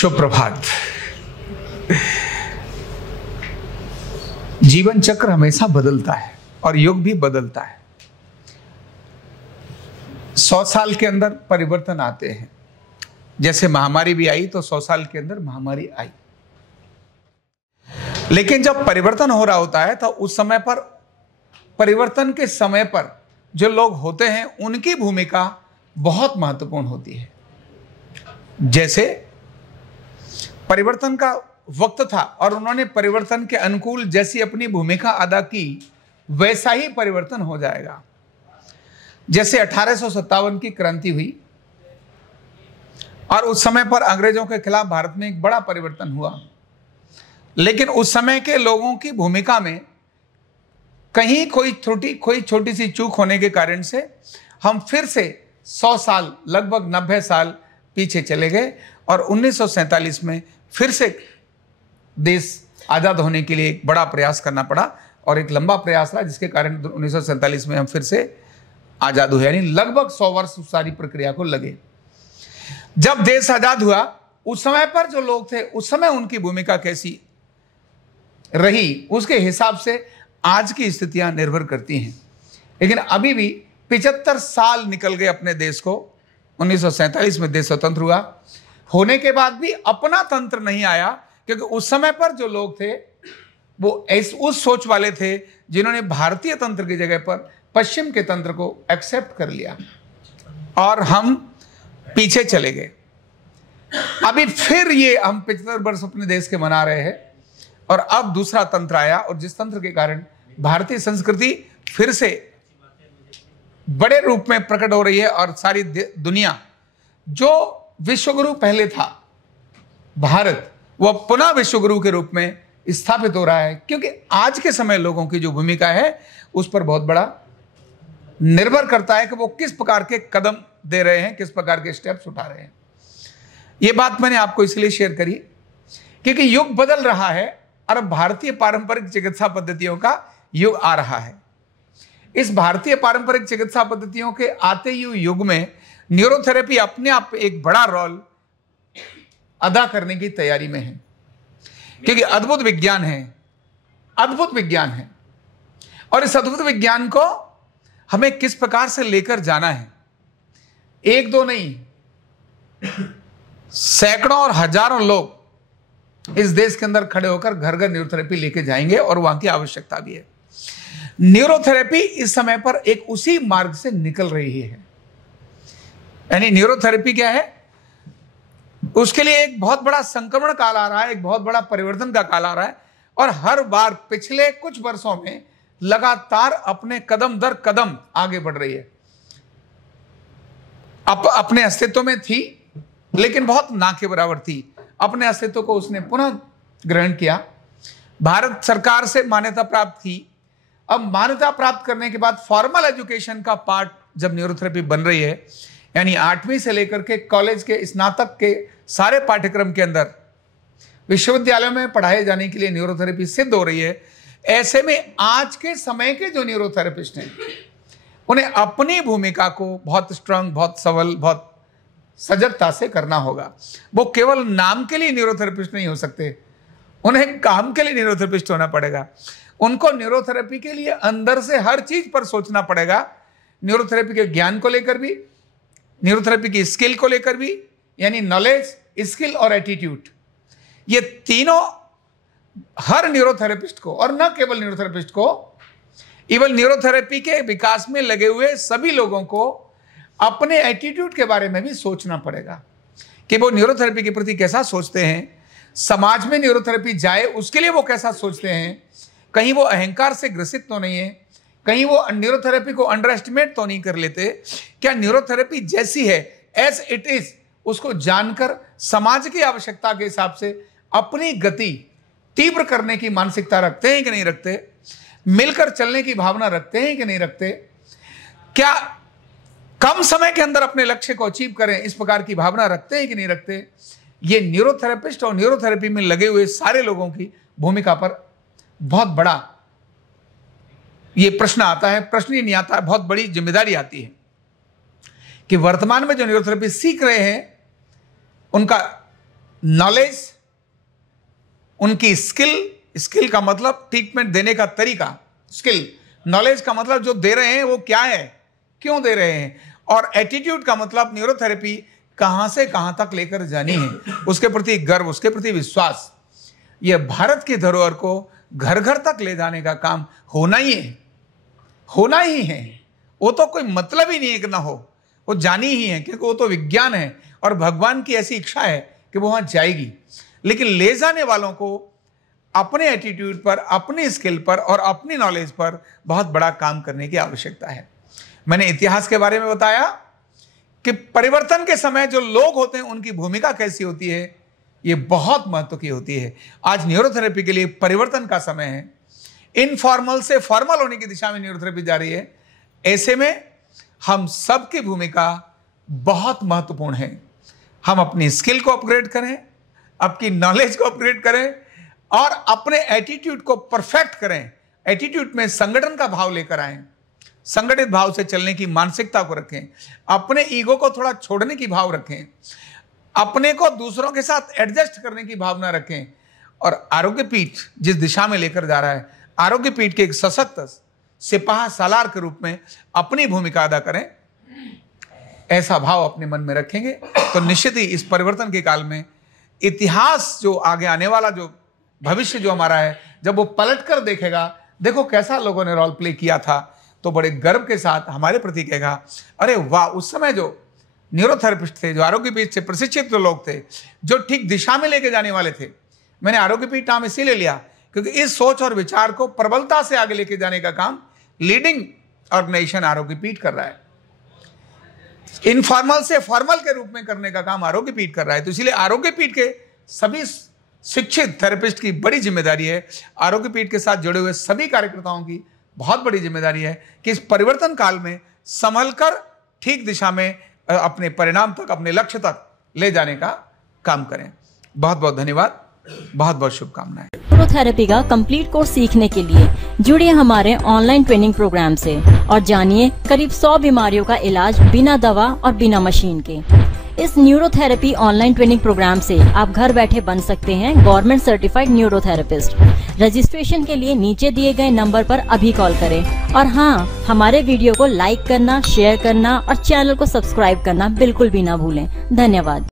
सुप्रभात। जीवन चक्र हमेशा बदलता है और युग भी बदलता है। 100 साल के अंदर परिवर्तन आते हैं। जैसे महामारी भी आई तो 100 साल के अंदर महामारी आई। लेकिन जब परिवर्तन हो रहा होता है तो उस समय पर, परिवर्तन के समय पर जो लोग होते हैं उनकी भूमिका बहुत महत्वपूर्ण होती है। जैसे परिवर्तन का वक्त था और उन्होंने परिवर्तन के अनुकूल जैसी अपनी भूमिका अदा की, वैसा ही परिवर्तन हो जाएगा। जैसे 1857 की क्रांति हुई और उस समय पर अंग्रेजों के खिलाफ भारत में एक बड़ा परिवर्तन हुआ। लेकिन उस समय के लोगों की भूमिका में कहीं कोई छोटी सी चूक होने के कारण से हम फिर से 100 साल, लगभग 90 साल पीछे चले गए और 1947 में फिर से देश आजाद होने के लिए एक बड़ा प्रयास करना पड़ा और एक लंबा प्रयास रहा, जिसके कारण 1947 में हम फिर से आजाद हुए। यानी लगभग 100 वर्ष उस सारी प्रक्रिया को लगे। जब देश आजाद हुआ उस समय पर जो लोग थे उस समय उनकी भूमिका कैसी रही, उसके हिसाब से आज की स्थितियां निर्भर करती हैं। लेकिन अभी भी 75 साल निकल गए अपने देश को। 1947 में देश स्वतंत्र हुआ, होने के बाद भी अपना तंत्र नहीं आया, क्योंकि उस समय पर जो लोग थे वो उस सोच वाले थे जिन्होंने भारतीय तंत्र की जगह पर पश्चिम के तंत्र को एक्सेप्ट कर लिया और हम पीछे चले गए। अभी फिर ये हम 75 वर्ष अपने देश के मना रहे हैं और अब दूसरा तंत्र आया और जिस तंत्र के कारण भारतीय संस्कृति फिर से बड़े रूप में प्रकट हो रही है और सारी दुनिया, जो विश्वगुरु पहले था भारत, वह पुनः विश्वगुरु के रूप में स्थापित हो रहा है। क्योंकि आज के समय लोगों की जो भूमिका है उस पर बहुत बड़ा निर्भर करता है कि वो किस प्रकार के कदम दे रहे हैं, किस प्रकार के स्टेप्स उठा रहे हैं। ये बात मैंने आपको इसलिए शेयर करी क्योंकि युग बदल रहा है और अब भारतीय पारंपरिक चिकित्सा पद्धतियों का युग आ रहा है। इस भारतीय पारंपरिक चिकित्सा पद्धतियों के आते हुए युग में न्यूरोथेरेपी अपने आप एक बड़ा रोल अदा करने की तैयारी में है, क्योंकि अद्भुत विज्ञान है, अद्भुत विज्ञान है। और इस अद्भुत विज्ञान को हमें किस प्रकार से लेकर जाना है, एक दो नहीं, सैकड़ों और हजारों लोग इस देश के अंदर खड़े होकर घर घर न्यूरोथेरेपी लेके जाएंगे और वहां की आवश्यकता भी है। न्यूरोथेरेपी इस समय पर एक उसी मार्ग से निकल रही है। यानी न्यूरोथेरेपी क्या है, उसके लिए एक बहुत बड़ा संक्रमण काल आ रहा है, एक बहुत बड़ा परिवर्तन का काल आ रहा है और हर बार पिछले कुछ वर्षों में लगातार अपने कदम दर कदम आगे बढ़ रही है। अपने अस्तित्व में थी लेकिन बहुत ना के बराबर थी। अपने अस्तित्व को उसने पुनः ग्रहण किया, भारत सरकार से मान्यता प्राप्त की। अब मान्यता प्राप्त करने के बाद फॉर्मल एजुकेशन का पार्ट जब न्यूरोथेरेपी बन रही है, यानी 8वीं से लेकर के कॉलेज के स्नातक के सारे पाठ्यक्रम के अंदर विश्वविद्यालयों में पढ़ाए जाने के लिए न्यूरोथेरेपी सिद्ध हो रही है। ऐसे में आज के समय के जो न्यूरोथेरेपिस्ट हैं उन्हें अपनी भूमिका को बहुत स्ट्रांग, बहुत सबल, बहुत सजगता से करना होगा। वो केवल नाम के लिए न्यूरोथेरेपिस्ट नहीं हो सकते, उन्हें काम के लिए न्यूरोथेरेपिस्ट होना पड़ेगा। उनको न्यूरोथेरेपी के लिए अंदर से हर चीज पर सोचना पड़ेगा, न्यूरोथेरेपी के ज्ञान को लेकर भी, न्यूरोथेरेपी की स्किल को लेकर भी, यानी नॉलेज, स्किल और एटीट्यूड, ये तीनों हर न्यूरोथेरेपिस्ट को, और न केवल न्यूरोथेरेपिस्ट को, इवन न्यूरोथेरेपी के विकास में लगे हुए सभी लोगों को अपने एटीट्यूड के बारे में भी सोचना पड़ेगा कि वो न्यूरोथेरेपी के प्रति कैसा सोचते हैं, समाज में न्यूरोथेरेपी जाए उसके लिए वो कैसा सोचते हैं, कहीं वो अहंकार से ग्रसित तो नहीं है, कहीं वो न्यूरोथेरेपी को अंडर एस्टिमेट तो नहीं कर लेते, क्या न्यूरोथेरेपी जैसी है एज इट इज उसको जानकर समाज की आवश्यकता के हिसाब से अपनी गति तीव्र करने की मानसिकता रखते हैं कि नहीं रखते, मिलकर चलने की भावना रखते हैं कि नहीं रखते, क्या कम समय के अंदर अपने लक्ष्य को अचीव करें इस प्रकार की भावना रखते हैं कि नहीं रखते। ये न्यूरोथेरेपिस्ट और न्यूरोथेरेपी में लगे हुए सारे लोगों की भूमिका पर बहुत बड़ा ये प्रश्न आता है। प्रश्न ही नहीं आता है, बहुत बड़ी जिम्मेदारी आती है कि वर्तमान में जो न्यूरोथेरेपी सीख रहे हैं उनका नॉलेज, उनकी स्किल का मतलब ट्रीटमेंट देने का तरीका, स्किल, नॉलेज का मतलब जो दे रहे हैं वो क्या है, क्यों दे रहे हैं, और एटीट्यूड का मतलब न्यूरोथेरेपी कहां से कहां तक लेकर जानी है, उसके प्रति गर्व, उसके प्रति विश्वास। यह भारत की धरोहर को घर घर तक ले जाने का काम होना ही है, होना ही है। वो तो कोई मतलब ही नहीं है कि ना हो, वो जानी ही है, क्योंकि वो तो विज्ञान है और भगवान की ऐसी इच्छा है कि वो वहां जाएगी। लेकिन ले जाने वालों को अपने एटीट्यूड पर, अपनी स्किल पर और अपनी नॉलेज पर बहुत बड़ा काम करने की आवश्यकता है। मैंने इतिहास के बारे में बताया कि परिवर्तन के समय जो लोग होते हैं उनकी भूमिका कैसी होती है, ये बहुत महत्व की होती है। आज न्यूरोथेरेपी के लिए परिवर्तन का समय है, इनफॉर्मल से फॉर्मल होने की दिशा में न्यूरोथेरेपी जा रही है। ऐसे में हम सबकी भूमिका बहुत महत्वपूर्ण है। हम अपनी स्किल को अपग्रेड करें, अपनी नॉलेज को अपग्रेड करें और अपने एटीट्यूड को परफेक्ट करें। एटीट्यूड में संगठन का भाव लेकर आएं, संगठित भाव से चलने की मानसिकता को रखें, अपने ईगो को थोड़ा छोड़ने की भाव रखें, अपने को दूसरों के साथ एडजस्ट करने की भावना रखें और आरोग्य पीठ जिस दिशा में लेकर जा रहा है, आरोग्य पीठ के एक सशक्त सिपाह सालार के रूप में अपनी भूमिका अदा करें। ऐसा भाव अपने मन में रखेंगे तो निश्चित ही इस परिवर्तन के काल में इतिहास जो आगे आने वाला जो भविष्य जो हमारा है, जब वो पलट कर देखेगा, देखो कैसा लोगों ने रोल प्ले किया था, तो बड़े गर्व के साथ हमारे प्रति कहेगा, अरे वाह, उस समय जो न्यूरोथेरेपिस्ट थे, जो आरोग्य पीठ से प्रशिक्षित जो लोग थे, जो ठीक दिशा में लेके जाने वाले थे। मैंने आरोग्य पीठ नाम इसीलिए लिया क्योंकि इस सोच और विचार को प्रबलता से आगे लेके जाने का काम लीडिंग ऑर्गेनाइजेशन आरोग्य पीठ कर रहा है। इनफॉर्मल से फॉर्मल के रूप में करने का काम आरोग्य पीठ कर रहा है। तो इसीलिए आरोग्य पीठ के सभी शिक्षित थेरेपिस्ट की बड़ी जिम्मेदारी है, आरोग्य पीठ के साथ जुड़े हुए सभी कार्यकर्ताओं की बहुत बड़ी जिम्मेदारी है कि इस परिवर्तन काल में संभल कर ठीक दिशा में अपने परिणाम तक, अपने लक्ष्य तक ले जाने का काम करें। बहुत बहुत धन्यवाद, बहुत बहुत शुभकामनाएं। न्यूरोथेरेपी का कंप्लीट कोर्स सीखने के लिए जुड़िए हमारे ऑनलाइन ट्रेनिंग प्रोग्राम से और जानिए करीब 100 बीमारियों का इलाज बिना दवा और बिना मशीन के। इस न्यूरोथेरेपी ऑनलाइन ट्रेनिंग प्रोग्राम से आप घर बैठे बन सकते हैं गवर्नमेंट सर्टिफाइड न्यूरोथेरेपिस्ट। रजिस्ट्रेशन के लिए नीचे दिए गए नंबर पर अभी कॉल करें और हाँ, हमारे वीडियो को लाइक करना, शेयर करना और चैनल को सब्सक्राइब करना बिल्कुल भी ना भूलें। धन्यवाद।